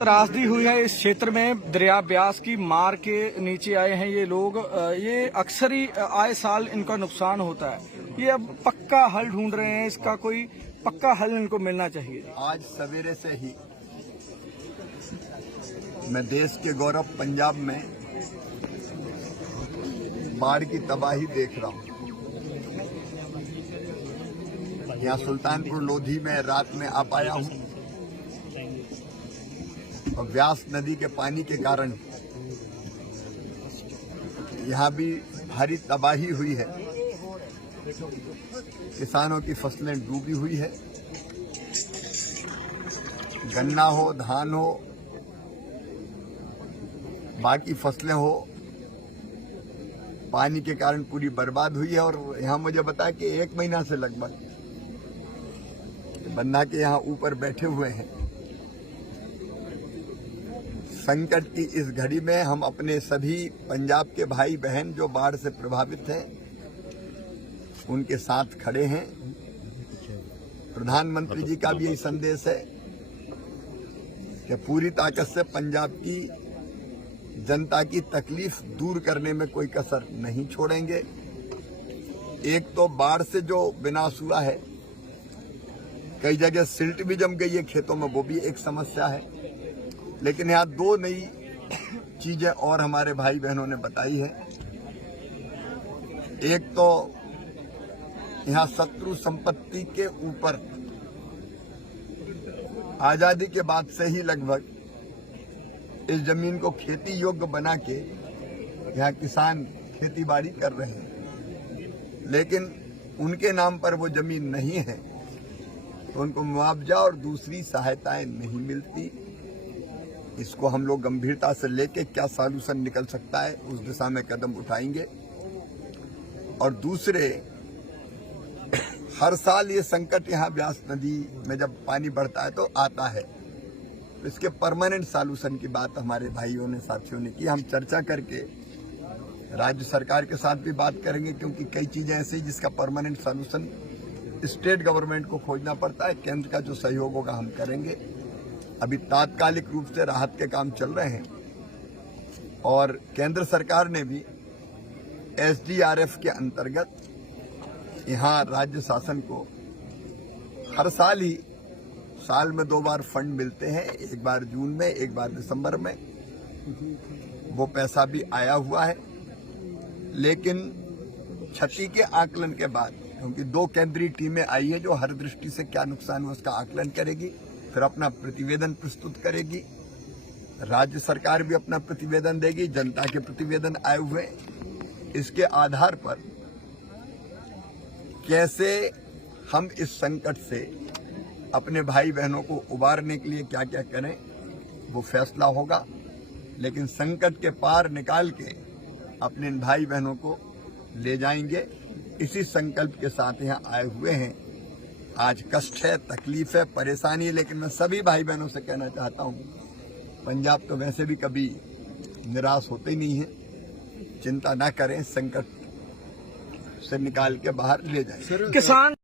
त्रासदी हुई है इस क्षेत्र में। दरिया ब्यास की मार के नीचे आए हैं ये लोग। ये अक्सर ही आए साल इनका नुकसान होता है। ये अब पक्का हल ढूंढ रहे हैं, इसका कोई पक्का हल इनको मिलना चाहिए। आज सवेरे से ही मैं देश के गौरव पंजाब में बाढ़ की तबाही देख रहा हूं। यहाँ सुल्तानपुर लोधी में रात में आ पाया हूं और व्यास नदी के पानी के कारण यहाँ भी भारी तबाही हुई है। किसानों की फसलें डूबी हुई है। गन्ना हो, धान हो, बाकी फसलें हो, पानी के कारण पूरी बर्बाद हुई है। और यहाँ मुझे बताया कि 1 महीना से लगभग बन्ना के यहाँ ऊपर बैठे हुए हैं। संकट की इस घड़ी में हम अपने सभी पंजाब के भाई बहन जो बाढ़ से प्रभावित हैं उनके साथ खड़े हैं। प्रधानमंत्री जी का भी यही संदेश है कि पूरी ताकत से पंजाब की जनता की तकलीफ दूर करने में कोई कसर नहीं छोड़ेंगे। एक तो बाढ़ से जो विनाश हुआ है, कई जगह सिल्ट भी जम गई है खेतों में, वो भी एक समस्या है। लेकिन यहाँ 2 नई चीजें और हमारे भाई बहनों ने बताई है। एक तो यहाँ शत्रु संपत्ति के ऊपर आजादी के बाद से ही लगभग इस जमीन को खेती योग्य बना के यहाँ किसान खेती बाड़ी कर रहे हैं, लेकिन उनके नाम पर वो जमीन नहीं है तो उनको मुआवजा और दूसरी सहायताएं नहीं मिलती। इसको हम लोग गंभीरता से लेके क्या सॉल्यूशन निकल सकता है उस दिशा में कदम उठाएंगे। और दूसरे, हर साल ये संकट यहाँ ब्यास नदी में जब पानी बढ़ता है तो आता है, तो इसके परमानेंट सॉल्यूशन की बात हमारे भाइयों ने, साथियों ने की। हम चर्चा करके राज्य सरकार के साथ भी बात करेंगे, क्योंकि कई चीजें ऐसी जिसका परमानेंट सॉल्यूशन स्टेट गवर्नमेंट को खोजना पड़ता है। केंद्र का जो सहयोग होगा हम करेंगे। अभी तात्कालिक रूप से राहत के काम चल रहे हैं और केंद्र सरकार ने भी SDRF के अंतर्गत यहाँ राज्य शासन को हर साल ही साल में 2 बार फंड मिलते हैं, एक बार जून में, एक बार दिसंबर में। वो पैसा भी आया हुआ है, लेकिन क्षति के आकलन के बाद, क्योंकि 2 केंद्रीय टीमें आई है जो हर दृष्टि से क्या नुकसान हुआ उसका आकलन करेगी, फिर अपना प्रतिवेदन प्रस्तुत करेगी। राज्य सरकार भी अपना प्रतिवेदन देगी, जनता के प्रतिवेदन आए हुए। इसके आधार पर कैसे हम इस संकट से अपने भाई बहनों को उबारने के लिए क्या क्या करें वो फैसला होगा। लेकिन संकट के पार निकाल के अपने भाई बहनों को ले जाएंगे, इसी संकल्प के साथ यहाँ आए हुए हैं। आज कष्ट है, तकलीफ है, परेशानी है, लेकिन मैं सभी भाई बहनों से कहना चाहता हूँ, पंजाब तो वैसे भी कभी निराश होते ही नहीं है। चिंता ना करें, संकट से निकाल के बाहर ले जाएं। किसान